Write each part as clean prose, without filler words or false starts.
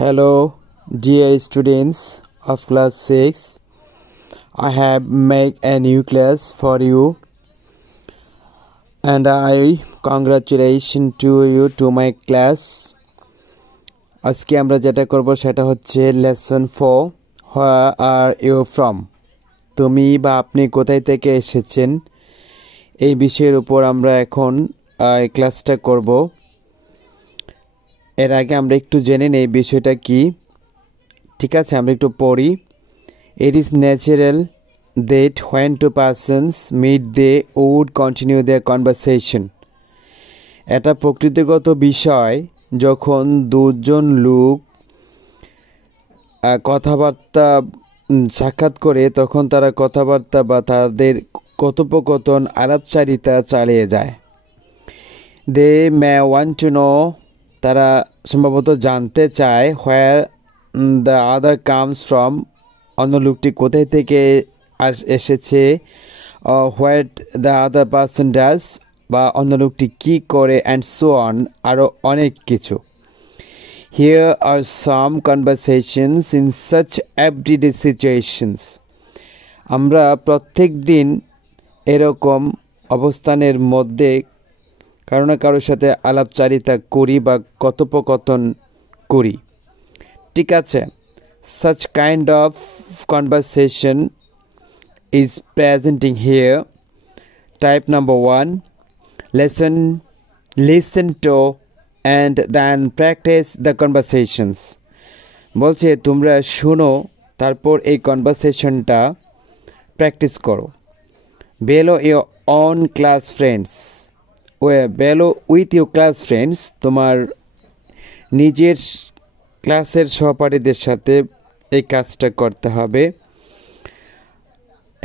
Hello, dear students of class 6. I have made a new class for you and I congratulations to you to my class. আজকে আমরা যেটা করব সেটা হচ্ছে lesson 4 Where are you from? তুমি বা আপনি কোথায় থেকে এসেছেন এই বিষয়ের উপর আমরা এখন এই ক্লাসটা করব। এর আগে আমরা একটু জেনে নেই বিষয়টা কি। ঠিক আছে, আমরা একটু পড়ি। It is natural that when two persons meet they would continue their conversation. এটা প্রকৃতিগত বিষয় যখন দুজন লোক কথাবার্তা সাক্ষাৎ করে তখন তারা কথাবার্তা বা তাদের কথোপকথন আলাপচারিতা চালিয়ে যায়। They may want to know, তারা সম্ভবত জানতে চায় where the other comes from, অন্য লোকটি কোথায় থেকে এসেছে, what the other person does, বা অন্য লোকটি কী করে, and so on, আরও অনেক কিছু। Here are some conversations in such everyday situations. আমরা প্রত্যেক দিন এরকম অবস্থানের মধ্যে কারো না কারোর সাথে আলাপচারিতা করি বা কথোপকথন করি। ঠিক আছে, such kind of conversation is presenting here. Type number 1, listen to and then practice the conversations. বলছে তোমরা শোনো তারপর এই কনভারসেশনটা প্র্যাকটিস করো। বেলো your own class friends. বেলো উইথ ইউর ক্লাস ফ্রেন্ডস, তোমার নিজের ক্লাসের সহপাঠীদের সাথে এই কাজটা করতে হবে।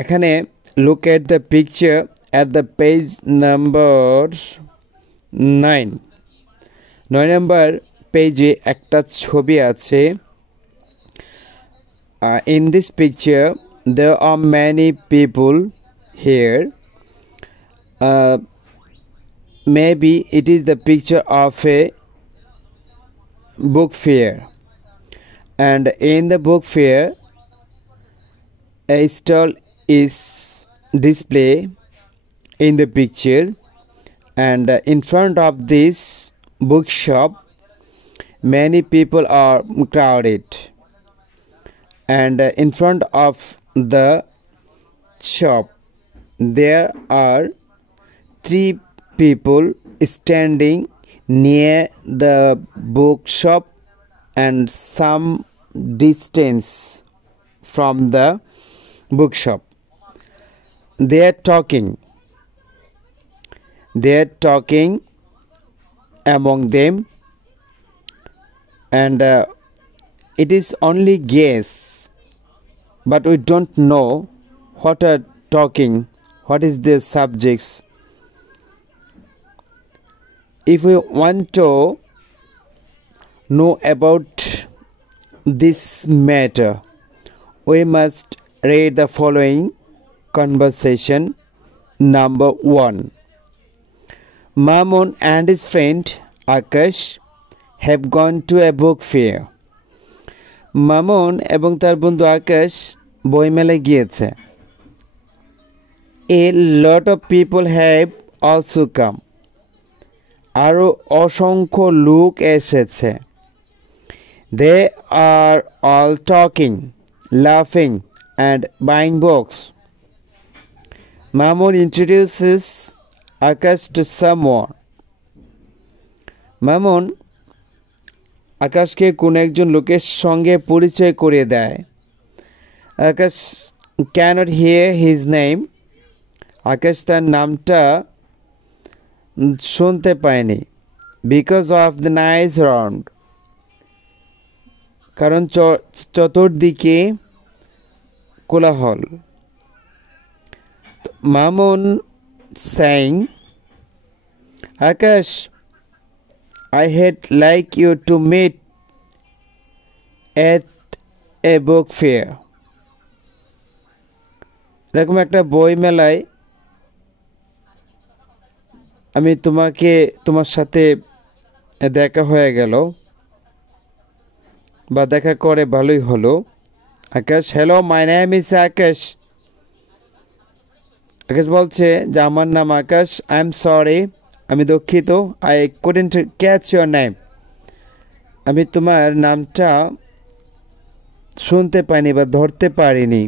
এখানে look at the picture at the page number 9 নম্বর পেজে একটা ছবি আছে। In this picture there are many people here. Maybe it is the picture of a book fair, and in the book fair a stall is displayed in the picture, and in front of this bookshop many people are crowded, and in front of the shop there are 3 people standing near the bookshop and some distance from the bookshop. They are talking among them, and it is only guess, but we don't know what are talking, what is their subjects. If we want to know about this matter, we must read the following conversation. Number 1. Mamun and his friend Akash have gone to a book fair. Mamun এবং তার বন্ধু আকাশ বইমেলায় গিয়েছে। A lot of people have also come. আরও অসংখ্য লোক এসেছে। They are all talking, laughing and buying books. Mamun introduces Akash to someone. Mamun আকাশকে কোন একজন লোকের সঙ্গে পরিচয় করিয়ে দেয়। আকাশ cannot hear his name. আকাশ তার নামটা শুনতে পায়নি। Because of the noise around, কারণ চতুর্দিকে কোলাহল। Mamun saying, Akash, I had like you to meet at a book fair. এরকম একটা বই মেলায় আমি তোমার সাথে দেখা হয়ে গেল। বা দেখা করে ভালোই হলো। আকাশ, হ্যালো, মাই নেম ইজ আকাশ। আকাশ বলছে যে আমার নাম আকাশ। আই এম সরি, আমি দুঃখিত। I couldn't catch your name, আমি তোমার নামটা শুনতে পাইনি বা ধরতে পারিনি।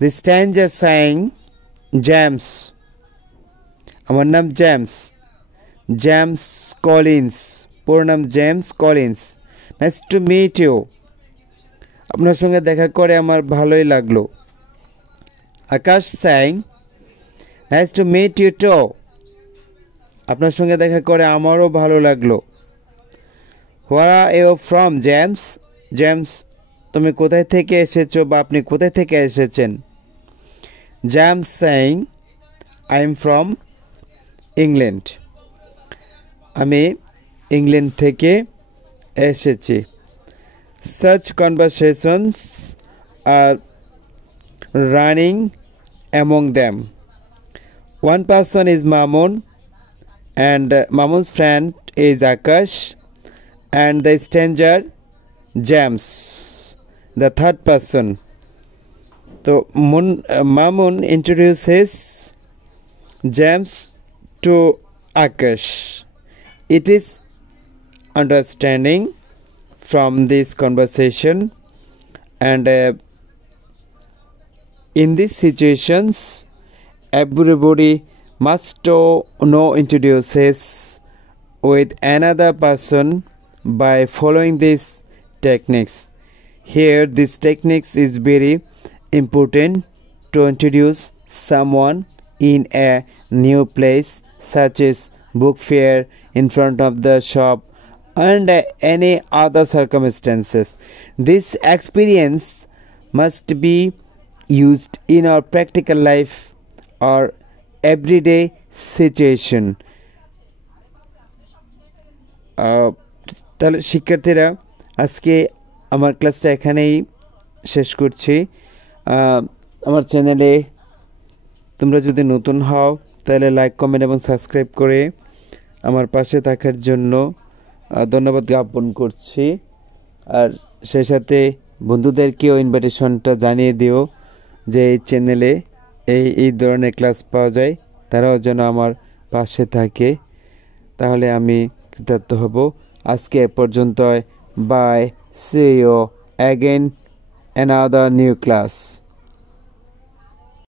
দ্য স্ট্রেঞ্জার সেইং, জেমস, আমার নাম জেমস, জেমস কলিন্স, পুরো নাম James Collins. Nice to meet you, আপনার সঙ্গে দেখা করে আমার ভালোই লাগলো। Akash saying, nice to meet you too, আপনার সঙ্গে দেখা করে আমারও ভালো লাগলো। Where are you from James, James তুমি কোথায় থেকে এসেছো বা আপনি কোথায় থেকে এসেছেন? James saying, I am from England, আমি ইংল্যান্ড থেকে এসেছি। Such conversations are running among them. One person is Mamun, and Mamun's friend is Akash, and the stranger James, the third person. So Mamun introduces James to Akash. It is understanding from this conversation, and in these situations everybody must know introduces with another person by following these techniques. Here this techniques is very important to introduce someone in a new place, such as book fair, in front of the shop, and any other circumstances. This experience must be used in our practical life or everyday situation. তাহলে শিক্ষার্থীরা, আজকে আমার ক্লাসটা এখানেই শেষ করছি। আমার চ্যানেলে তোমরা যদি নতুন হও তাহলে লাইক, কমেন্ট এবং সাবস্ক্রাইব করে আমার পাশে থাকার জন্য ধন্যবাদ জ্ঞাপন করছি। আর সেই সাথে বন্ধুদেরকেও ইনভাইটেশনটা জানিয়ে দিও যে এই চ্যানেলে এই ধরনের ক্লাস পাওয়া যায়, তারাও যেন আমার পাশে থাকে, তাহলে আমি কৃতার্থ হব। আজকে এ পর্যন্ত। Bye, see you again another new class.